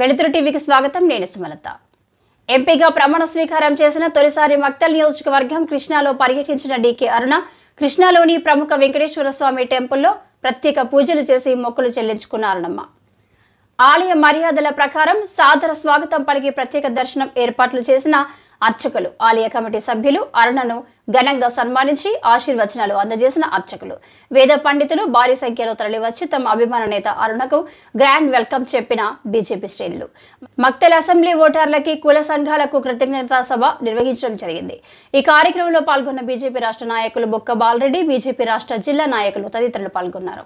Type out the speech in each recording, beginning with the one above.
వెలుతురు టీవీకి స్వాగతం. నేను సుమలత. ఎంపీగా ప్రమాణ స్వీకారం చేసిన తొలిసారి మక్తల్ నియోజకవర్గం కృష్ణాలో పర్యటించిన డీకే అరుణ కృష్ణాలోని ప్రముఖ వెంకటేశ్వర స్వామి టెంపుల్లో ప్రత్యేక పూజలు చేసి మొక్కులు చెల్లించుకున్నారన్నమ్మ. ఆలయ మర్యాదల ప్రకారం సాదర స్వాగతం పలికి ప్రత్యేక దర్శనం ఏర్పాట్లు చేసిన అర్చకులు, ఆలయ కమిటీ సభ్యులు అరుణను ఘనంగా సన్మానించి ఆశీర్వచనాలు అందజేసిన అర్చకులు, వేద పండితులు భారీ సంఖ్యలో తరలివచ్చి తమ అభిమాన నేత అరుణకు గ్రాండ్ వెల్కమ్ చెప్పిన బీజేపీ శ్రేణులు. మక్తల్ అసెంబ్లీ ఓటర్లకి కుల సంఘాలకు కృతజ్ఞతా సభ నిర్వహించడం జరిగింది. ఈ కార్యక్రమంలో పాల్గొన్న బీజేపీ రాష్ట్ర నాయకులు బొక్క బాలరెడ్డి, బీజేపీ రాష్ట్ర జిల్లా నాయకులు తదితరులు పాల్గొన్నారు.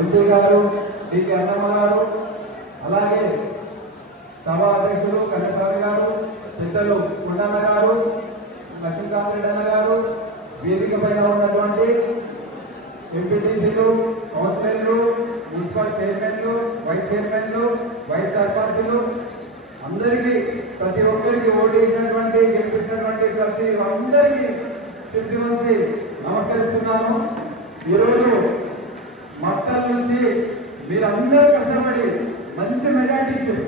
ఎంపీ గారు, డీకే అన్నమ్మ గారు, అలాగే సభా అధ్యక్షులు కన్నస్వామి గారు, పెద్దలు కొండన్న గారు, లక్ష్మీకాంతరెడ్డి అన్న గారు, వేదిక పైన ఉన్నటువంటి ఎంపీటీసీలు, కౌన్సిలర్లు, మున్సిపల్ చైర్మన్లు, వైస్ చైర్మన్లు, వైస్ సర్పంచులు అందరికీ, ప్రతి ఒక్కరికి ఓటు వేసినటువంటి గెలిపించినటువంటి ప్రతి అందరికీ శుద్ధి వంచి నమస్కరిస్తున్నాను. ఈరోజు మక్తల్ నుంచి మీరందరూ కష్టపడి మంచి మెజార్టీ ఇచ్చారు.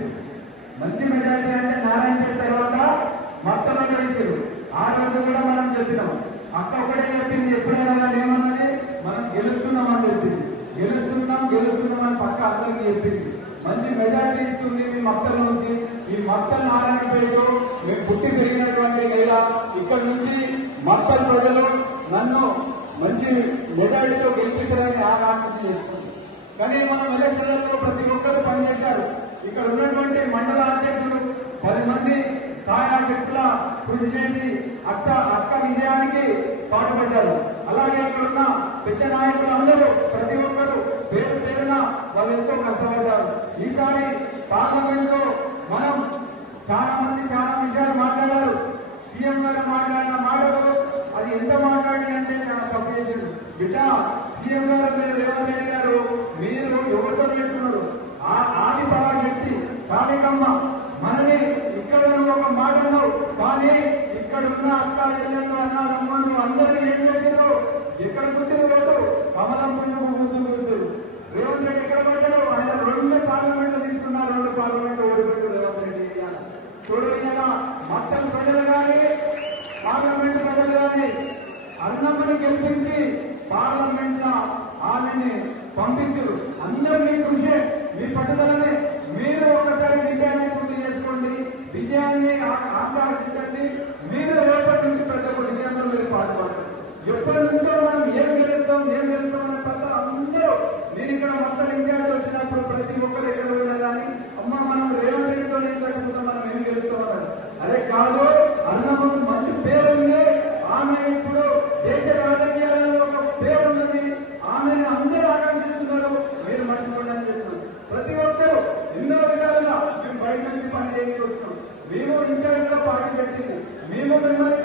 మంచి మెజార్టీ అంటే నారాయణపేట తర్వాత మక్తల్లో గెలిచారు. ఆ రోజు కూడా మనం చెప్పినాం, అక్క ఒకటే చెప్పింది, ఎప్పుడైనా కానీ ఏమన్నది, మనం గెలుస్తున్నాం అని చెప్పింది. గెలుస్తున్నాం అని పక్క అందరికీ చెప్పింది. మంచి మెజార్టీ ఇస్తుంది మీ మక్తల్ నుంచి. ఈ మక్తల్ నారాయణపేటలో మేము పుట్టి పెరిగినటువంటి లేదా ఇక్కడ నుంచి మక్తల్ ప్రజలు నన్ను మంచి మెజార్టీతో గెలిపించాలని ఆకాంక్ష చేస్తుంది. కానీ మనం ఎలక్షన్లలో ప్రతి ఒక్కరు పనిచేశారు. ఇక్కడ ఉన్నటువంటి మండల అధ్యక్షులు 10 మంది సహాయకుల కృషి చేసి అక్క విజయానికి పాటుపడ్డారు. అలాగే ఇక్కడ ఉన్న పెద్ద నాయకులు అందరూ ప్రతి ఒక్కరు పేరు పేరున వాళ్ళు ఎంతో కష్టపడ్డారు. ఈసారి పార్లమెంట్ లో మనం చాలా మంది చాలా విషయాలు మాట్లాడారు. సీఎం గారు మాట్లాడిన మాటలు అది ఎంత మాట్లాడి అంటే చాలా తప్పు చేసింది. బిడ్డ, సీఎం గారు మీరు రేవంత్ రెడ్డి గారు మీరు ఎవరితో పెట్టుకున్నారు? ఆది పరాశక్తి కాళికమ్మ మనని ఇక్కడ ఒక మాట ఉన్నావు, కానీ ఇక్కడ ఉన్న అక్క చెల్లెళ్ళు అన్న అమ్మను అందరినీ ఏం చేశారు? ఎక్కడ గుర్తులు లేదు, కమలం పుణ్యము గుర్తులు గుర్తులు. రేవంత్ రెడ్డి ఎక్కడ పడ్డారు? ఆయన 2 పార్లమెంట్లు తీసుకున్నారు, 2 పార్లమెంట్లు ఓడిపెట్టు రేవంత్ రెడ్డి. చూడండి, మొత్తం ప్రజలు కానీ పార్లమెంట్ ప్రజలు కానీ అరుణమ్మని గెలిపించి పార్లమెంట్ ఆమెని పంపించరు. అందరూ మీ కృషి, మీ పట్టుదలని మీరు ఒకసారి విజయాన్ని పూర్తి చేసుకోండి, విజయాన్ని ఆకాంక్షించండి. మీరు రేపటి నుంచి ప్రతి ఒక్క విజయంలో మీరు పాల్పడతారు. ఎప్పటి నుంచో మనం ఏం గెలుస్తాం అనే పట్ల అందరూ నేను ఇక్కడ మొత్తం ఇన్ఛార్జ్ వచ్చినప్పుడు ప్రతి ఒక్కరు ఎక్కడ ఉన్నా కానీ అమ్మ మనం రేవంత్ రెడ్డితో కట్టుకుంటాం, మనం ఏం గెలుస్తామన్నారు. అదే కాదు, అన్నమ్మకు మంచి పేరుంది, ఆమె ఇప్పుడు దేశ రాజకీయాలలో ఒక పేరున్నది, ఆమెను అందరూ ఆకాంక్షిస్తున్నారు, మీరు మర్చిపోండి అని చెప్తున్నారు. ప్రతి ఒక్కరు ఎన్నో విధాలుగా మేము బయట నుంచి పని చేయడానికి వస్తున్నాం. మేము ఇన్ఛార్జ్ గా పార్టీ పెట్టింది, మేము మిమ్మల్ని